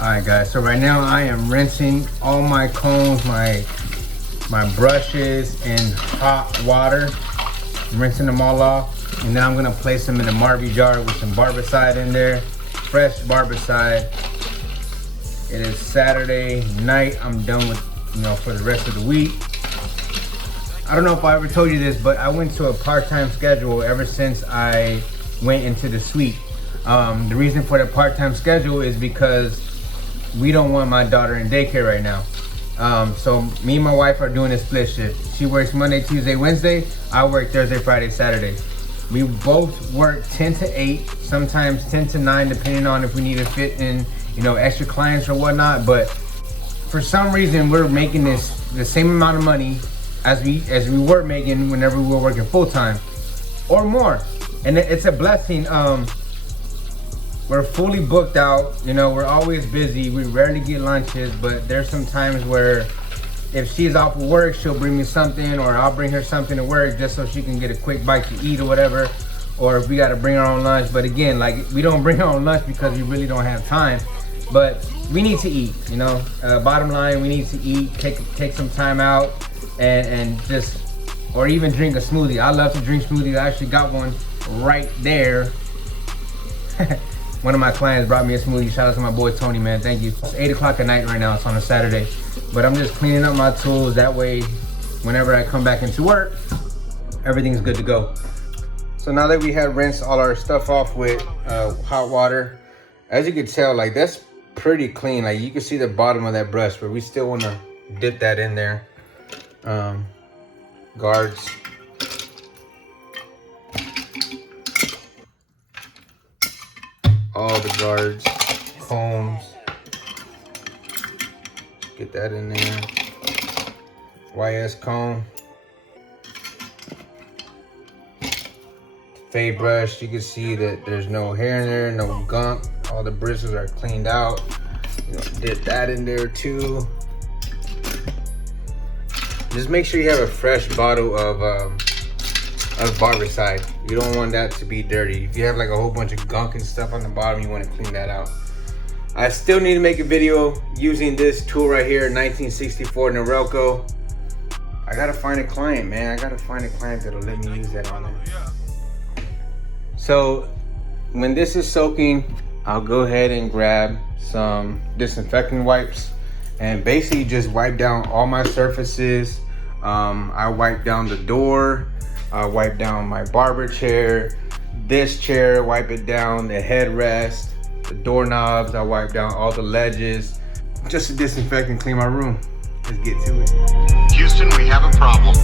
Alright guys, so right now I am rinsing all my combs, my brushes in hot water. I'm rinsing them all off, and then I'm gonna place them in a Marby jar with some barbicide in there, fresh barbicide. It is Saturday night. I'm done with, for the rest of the week. I don't know if I ever told you this, but I went to a part-time schedule ever since I went into the suite. The reason for the part-time schedule is because we don't want my daughter in daycare right now. So me and my wife are doing a split shift. She works Monday, Tuesday, Wednesday. I work Thursday, Friday, Saturday. We both work 10 to 8, sometimes 10 to 9, depending on if we need to fit in, extra clients or whatnot. But for some reason, we're making the same amount of money as we were making whenever we were working full-time or more. And it's a blessing. We're fully booked out, we're always busy. We rarely get lunches, but there's some times where if she's off of work, she'll bring me something, or I'll bring her something to work just so she can get a quick bite to eat or whatever. Or if we gotta bring our own lunch. But again, we don't bring our own lunch because we really don't have time. But we need to eat, bottom line, we need to eat, take some time out and just, or even drink a smoothie. I love to drink smoothies. I actually got one right there. One of my clients brought me a smoothie. Shout out to my boy Tony, man. Thank you. It's 8 o'clock at night right now. It's on a Saturday. But I'm just cleaning up my tools. That way, whenever I come back into work, everything's good to go. So now that we had rinsed all our stuff off with hot water, as you can tell, that's pretty clean. You can see the bottom of that brush, but we still want to dip that in there. Guards. All the guards, combs, get that in there. YS comb, fade brush. You can see that there's no hair in there, no gunk. All the bristles are cleaned out. Dip that in there too. Just make sure you have a fresh bottle of barbicide. You don't want that to be dirty. If you have a whole bunch of gunk and stuff on the bottom, you want to clean that out. I still need to make a video using this tool right here, 1964 Norelco. I gotta find a client, man. I gotta find a client that'll let me use that on it. So when this is soaking, I'll go ahead and grab some disinfectant wipes and basically just wipe down all my surfaces. I wipe down the door. I wipe down my barber chair, this chair, wipe it down, the headrest, the doorknobs. I wipe down all the ledges, just to disinfect and clean my room. Let's get to it. Houston, we have a problem.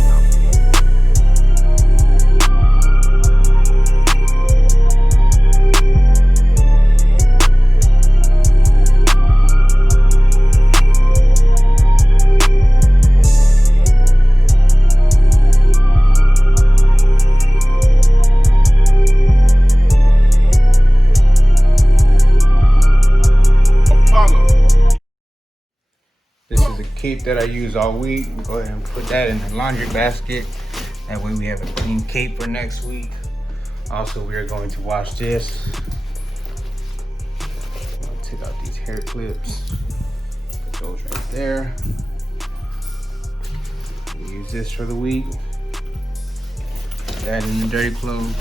Cape that I use all week. Go ahead and put that in the laundry basket. That way we have a clean cape for next week. Also, we are going to wash this. I'll take out these hair clips. Put those right there. We'll use this for the week. Put that in the dirty clothes.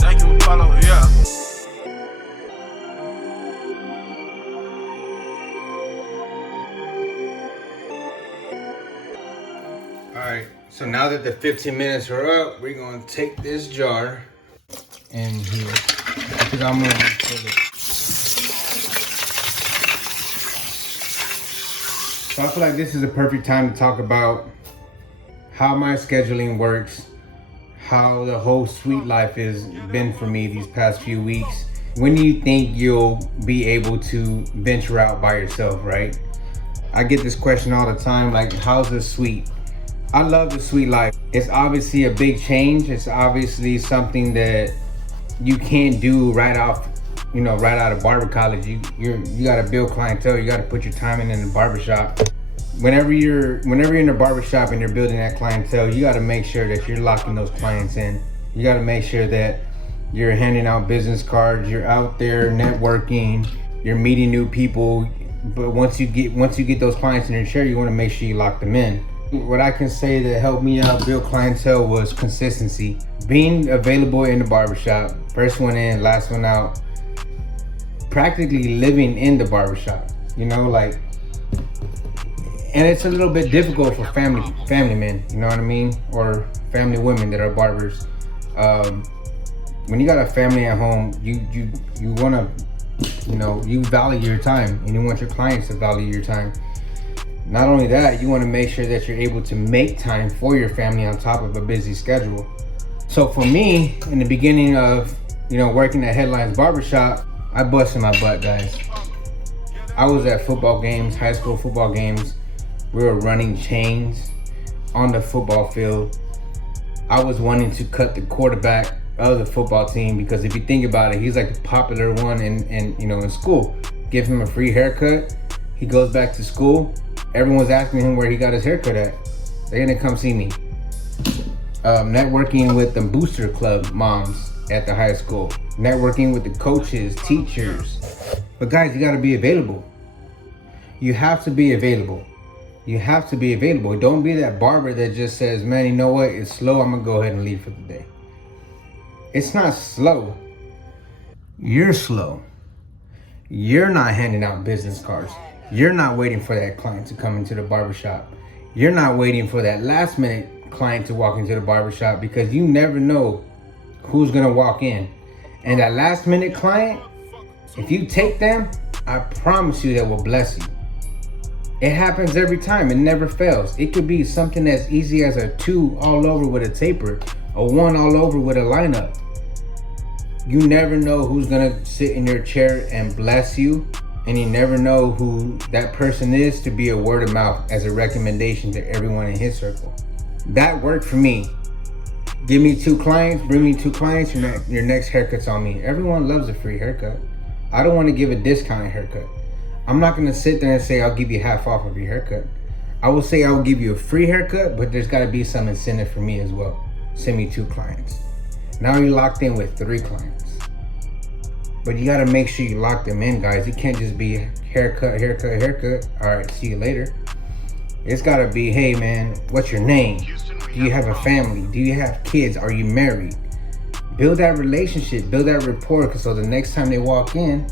Thank you, follow, yeah. Alright, so now that the 15 minutes are up, we're going to take this jar in here. I think I'm going to fill it. So I feel like this is a perfect time to talk about how my scheduling works, how the whole suite life has been for me these past few weeks. When do you think you'll be able to venture out by yourself, right? I get this question all the time, how's the suite? I love the suite life. It's obviously a big change. It's obviously something that you can't do right off, right out of barber college. You got to build clientele. You got to put your time in the barbershop. Whenever you're in the barbershop and you're building that clientele, you got to make sure that you're locking those clients in. You got to make sure that you're handing out business cards, you're out there networking, you're meeting new people. But once you get those clients in your chair, you want to make sure you lock them in. What I can say that helped me out build clientele was consistency. Being available in the barbershop, first one in, last one out. Practically living in the barbershop, you know, like, and it's a little bit difficult for family men, you know what I mean, or family women that are barbers. When you got a family at home, you want to, you know, you value your time, and you want your clients to value your time. Not only that, you want to make sure that you're able to make time for your family on top of a busy schedule. So for me, in the beginning of, you know, working at Headlines Barbershop, I busted my butt, guys. I was at football games, high school football games. We were running chains on the football field. I was wanting to cut the quarterback of the football team, because if you think about it, he's like the popular one in school. Give him a free haircut. He goes back to school. Everyone's asking him where he got his haircut at. They're gonna come see me. Networking with the booster club moms at the high school. Networking with the coaches, teachers. But guys, you gotta be available. You have to be available. You have to be available. Don't be that barber that just says, man, you know what? It's slow. I'm gonna go ahead and leave for the day. It's not slow. You're slow. You're not handing out business cards. You're not waiting for that client to come into the barbershop. You're not waiting for that last minute client to walk into the barbershop, because you never know who's gonna walk in. And that last minute client, if you take them, I promise you that will bless you. It happens every time. It never fails. It could be something as easy as a 2 all over with a taper, a 1 all over with a lineup. You never know who's gonna sit in your chair and bless you, and you never know who that person is, to be a word of mouth as a recommendation to everyone in his circle. That worked for me. Give me 2 clients, bring me 2 clients, your next haircut's on me. Everyone loves a free haircut. I don't want to give a discounted haircut. I'm not going to sit there and say I'll give you half off of your haircut. I will say I'll give you a free haircut, but there's got to be some incentive for me as well. Send me 2 clients. Now you're locked in with 3 clients. But you got to make sure you lock them in, guys. It can't just be haircut, haircut, haircut. All right, see you later. It's got to be, hey man, what's your name? Do you have a family? Do you have kids? Are you married? Build that relationship, build that rapport, so the next time they walk in,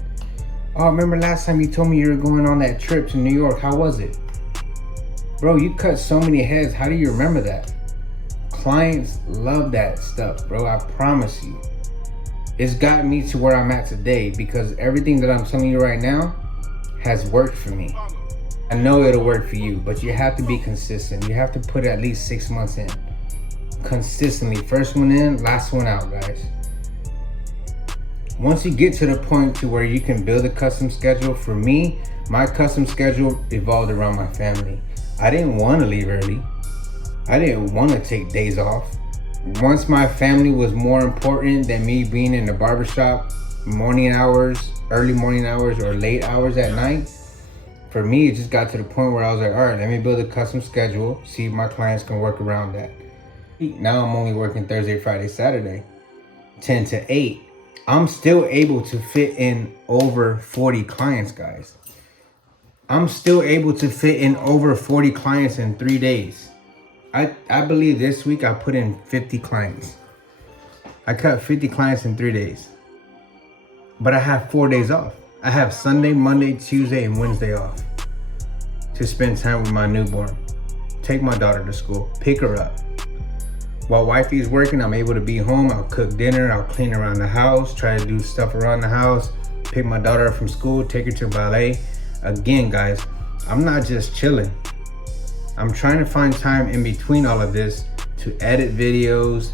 oh, remember last time you told me you were going on that trip to New York? How was it? Bro, you cut so many heads. How do you remember that? Clients love that stuff, bro. I promise you. It's got me to where I'm at today, because everything that I'm telling you right now has worked for me. I know it'll work for you, but you have to be consistent. You have to put at least 6 months in. Consistently. First one in, last one out, guys. Once you get to the point to where you can build a custom schedule, for me, my custom schedule evolved around my family. I didn't want to leave early. I didn't want to take days off. Once my family was more important than me being in the barbershop, morning hours, early morning hours, or late hours at night, for me, it just got to the point where I was like, all right, let me build a custom schedule, see if my clients can work around that. Now I'm only working Thursday, Friday, Saturday, 10 to 8. I'm still able to fit in over 40 clients, guys. I'm still able to fit in over 40 clients in 3 days. I believe this week I put in 50 clients. I cut 50 clients in 3 days. But I have 4 days off. I have Sunday, Monday, Tuesday, and Wednesday off to spend time with my newborn. Take my daughter to school, pick her up. While wifey is working, I'm able to be home. I'll cook dinner, I'll clean around the house, try to do stuff around the house, pick my daughter up from school, take her to ballet. Again, guys, I'm not just chilling. I'm trying to find time in between all of this to edit videos,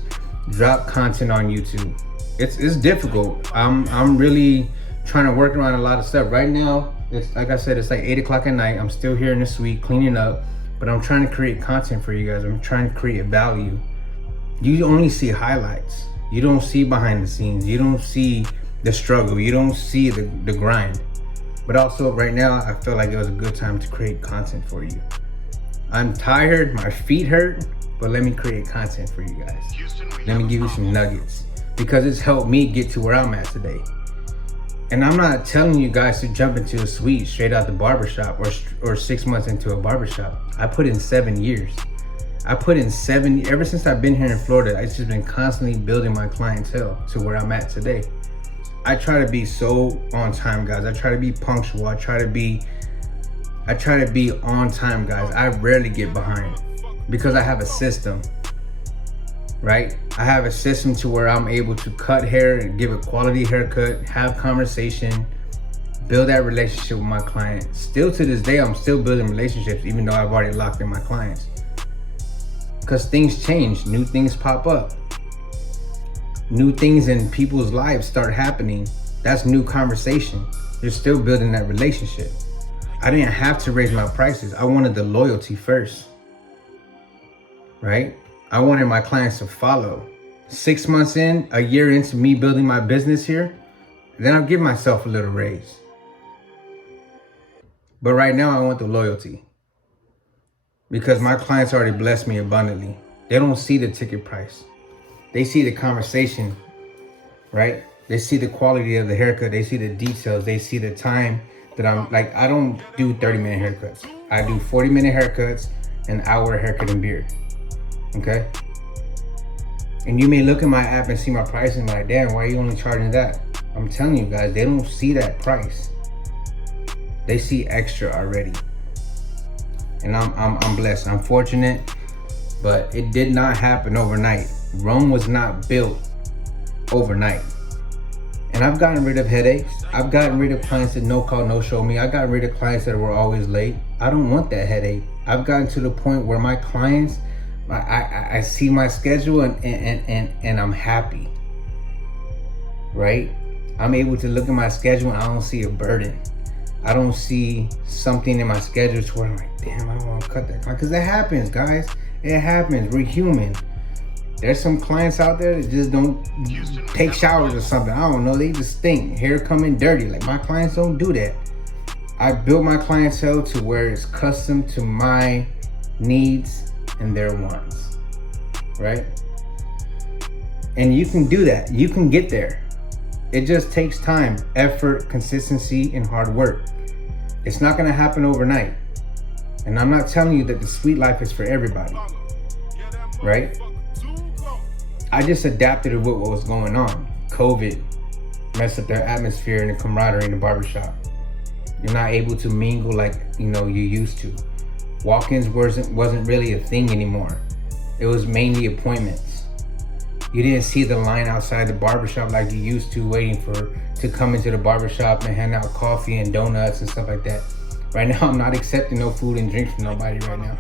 drop content on YouTube. It's difficult. I'm really trying to work around a lot of stuff. Right now, it's like I said, it's like 8 o'clock at night. I'm still here in the suite cleaning up, but I'm trying to create content for you guys. I'm trying to create value. You only see highlights. You don't see behind the scenes. You don't see the struggle. You don't see the grind. But also right now, I feel like it was a good time to create content for you. I'm tired, my feet hurt, but let me create content for you guys. Let me give you some nuggets. because it's helped me get to where I'm at today. And I'm not telling you guys to jump into a suite straight out the barbershop or 6 months into a barbershop. I put in 7 years. Ever since I've been here in Florida, I've just been constantly building my clientele to where I'm at today. I try to be so on time, guys. I try to be punctual. I try to be on time, guys. I rarely get behind because I have a system, right? I have a system to where I'm able to cut hair and give a quality haircut, have conversation, build that relationship with my client. Still to this day, I'm still building relationships, even though I've already locked in my clients. Because things change, new things pop up. New things in people's lives start happening. That's new conversation. You're still building that relationship. I didn't have to raise my prices. I wanted the loyalty first, right? I wanted my clients to follow. 6 months in, a year into me building my business here, then I'll give myself a little raise. But right now I want the loyalty because my clients already blessed me abundantly. They don't see the ticket price. They see the conversation, right? They see the quality of the haircut. They see the details. They see the time that I'm like, I don't do 30-minute haircuts. I do 40-minute haircuts, an hour haircut and beard, okay? And you may look at my app and see my price and like, damn, why are you only charging that? I'm telling you guys, they don't see that price. They see extra already. And I'm blessed, I'm fortunate, but it did not happen overnight. Rome was not built overnight. And I've gotten rid of headaches. I've gotten rid of clients that no call, no show me. I got rid of clients that were always late. I don't want that headache. I've gotten to the point where my clients, I see my schedule and I'm happy, right? I'm able to look at my schedule and I don't see a burden. I don't see something in my schedule to where I'm like, damn, I don't want to cut that client. Because it happens, guys. It happens. We're human. There's some clients out there that just don't take showers or something. I don't know. They just stink. Hair coming dirty. Like, my clients don't do that. I built my clientele to where it's custom to my needs and their wants, right? And you can do that. You can get there. It just takes time, effort, consistency, and hard work. It's not gonna happen overnight. And I'm not telling you that the sweet life is for everybody, right? I just adapted to what was going on. COVID messed up their atmosphere and the camaraderie in the barbershop. You're not able to mingle like you used to. Walk-ins wasn't really a thing anymore. It was mainly appointments. You didn't see the line outside the barbershop like you used to, waiting to come into the barbershop and hand out coffee and donuts and stuff like that. Right now, I'm not accepting no food and drinks from nobody right now.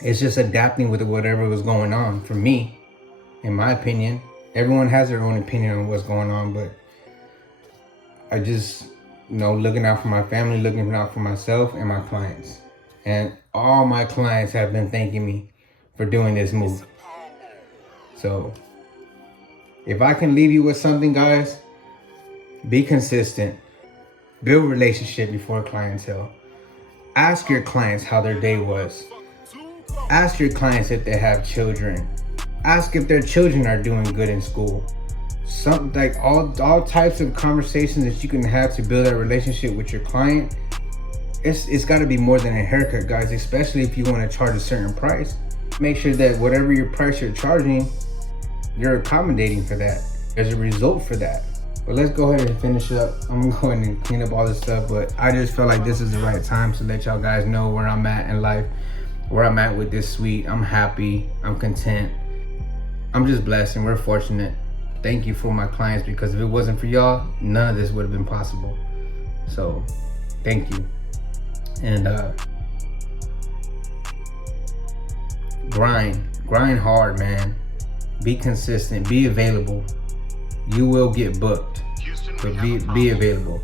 It's just adapting with whatever was going on. For me, in my opinion, everyone has their own opinion on what's going on, but I just, looking out for my family, looking out for myself and my clients. And all my clients have been thanking me for doing this move. So, if I can leave you with something, guys, be consistent. Build relationship before clientele. Ask your clients how their day was. Ask your clients if they have children. Ask if their children are doing good in school. Something like all types of conversations that you can have to build that relationship with your client. It's got to be more than a haircut, guys, especially if you want to charge a certain price. Make sure that whatever your price you're charging, you're accommodating for that. There's a result for that. But let's go ahead and finish up. I'm gonna go ahead and clean up all this stuff, but I just felt like this is the right time to let y'all guys know where I'm at in life, where I'm at with this suite. I'm happy, I'm content. I'm just blessed and we're fortunate. Thank you for my clients, because if it wasn't for y'all, none of this would have been possible. So thank you. And grind hard, man. Be consistent, be available. You will get booked, but be available.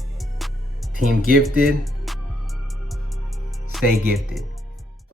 Team Gifted, stay gifted.